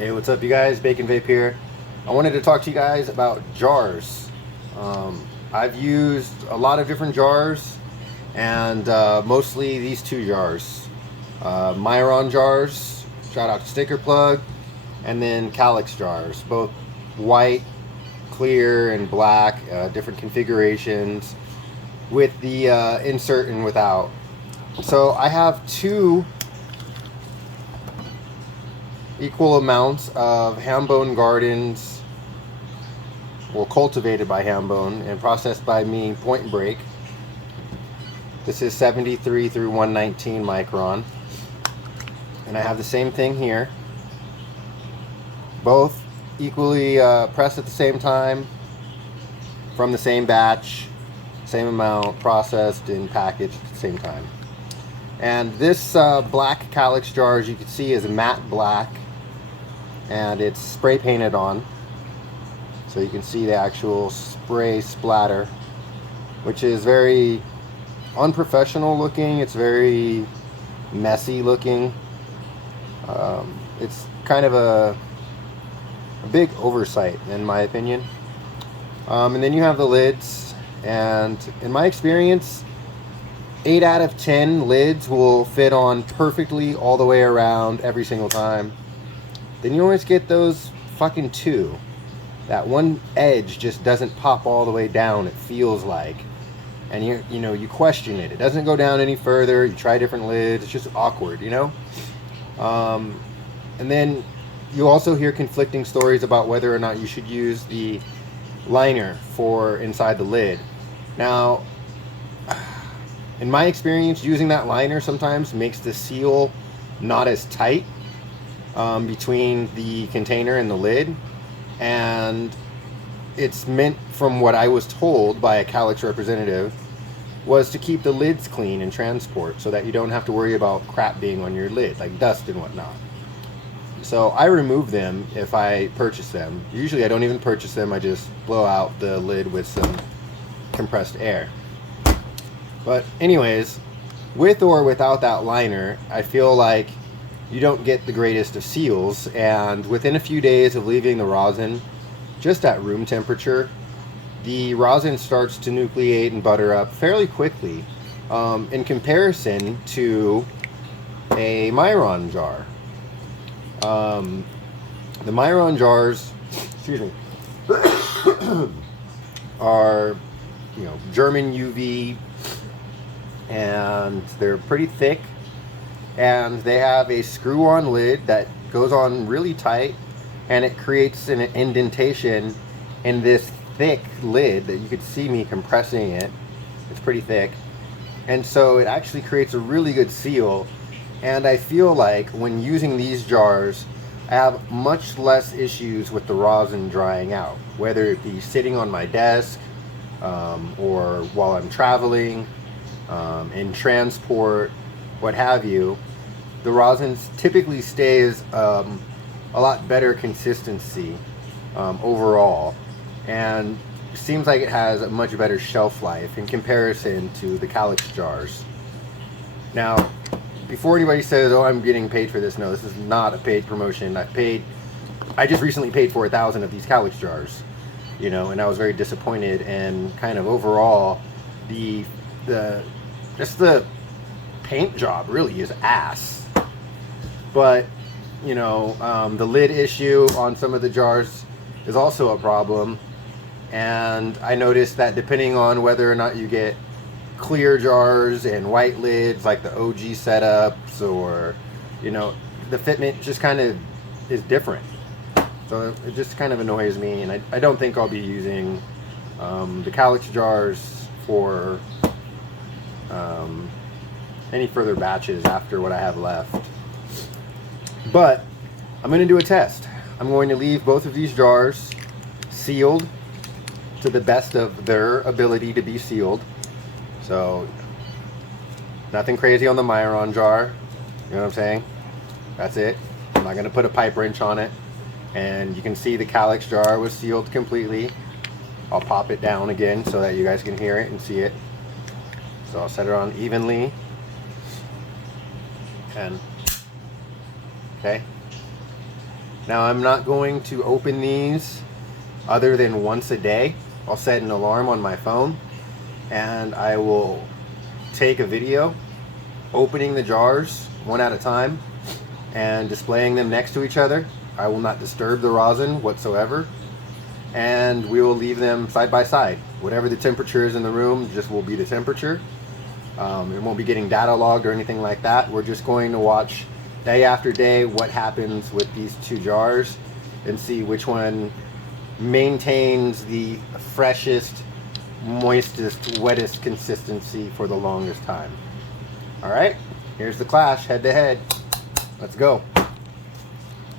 Hey, what's up, you guys? Bacon Vape here. I wanted to talk to you guys about jars. I've used a lot of different jars, and mostly these two jars. Miron jars, shout out to Sticker Plug, and then calyx jars, both white, clear, and black, different configurations, with the insert and without. So I have two equal amounts of Hambone Gardens, well, cultivated by Hambone and processed by me, Point Break. This is 73 through 119 micron. And I have the same thing here. Both equally pressed at the same time, from the same batch, same amount, processed and packaged at the same time. And this black calyx jar, as you can see, is a matte black, and it's spray painted on, so you can see the actual spray splatter, which is very unprofessional looking. It's very messy looking. It's kind of a big oversight in my opinion. And then you have the lids, and in my experience, 8 out of 10 lids will fit on perfectly all the way around every single time. Then you always get those fucking two. That one edge just doesn't pop all the way down, it feels like. And you question it. It doesn't go down any further. You try different lids. It's just awkward, you know? And then you also hear conflicting stories about whether or not you should use the liner for inside the lid. Now, in my experience, using that liner sometimes makes the seal not as tight between the container and the lid, and it's meant, from what I was told by a calyx representative, was to keep the lids clean in transport so that you don't have to worry about crap being on your lid, like dust and whatnot. So I remove them if I purchase them. Usually I don't even purchase them, I just blow out the lid with some compressed air. But anyways, with or without that liner, I feel like you don't get the greatest of seals, and within a few days of leaving the rosin just at room temperature, the rosin starts to nucleate and butter up fairly quickly, in comparison to a miron jar. The miron jars, excuse me, are, German UV, and they're pretty thick, and they have a screw-on lid that goes on really tight, and it creates an indentation in this thick lid that you could see me compressing it. It's pretty thick, and so it actually creates a really good seal. And I feel like when using these jars, I have much less issues with the rosin drying out, whether it be sitting on my desk, or while I'm traveling, in transport, what have you. The rosin typically stays a lot better consistency overall, and seems like it has a much better shelf life in comparison to the calyx jars. Now, before anybody says, oh, I'm getting paid for this, no, this is not a paid promotion. I just recently paid for 1,000 of these calyx jars, and I was very disappointed, and kind of overall, just the paint job really is ass. But the lid issue on some of the jars is also a problem, and I noticed that depending on whether or not you get clear jars and white lids like the OG setups, or the fitment just kind of is different. So it just kind of annoys me, and I don't think I'll be using the calyx jars for any further batches after what I have left. But I'm going to do a test. I'm going to leave both of these jars sealed to the best of their ability to be sealed. So nothing crazy on the miron jar, you know what I'm saying? That's it. I'm not going to put a pipe wrench on it. And you can see the calyx jar was sealed completely. I'll pop it down again so that you guys can hear it and see it. So I'll set it on evenly. And okay, Now I'm not going to open these other than once a day. I'll set an alarm on my phone and I will take a video opening the jars one at a time and displaying them next to each other. I will not disturb the rosin whatsoever, and we will leave them side by side. Whatever the temperature is in the room just will be the temperature. It won't be getting data logged or anything like that. We're just going to watch day after day what happens with these two jars and see which one maintains the freshest, moistest, wettest consistency for the longest time. All right, here's the clash head to head. Let's go.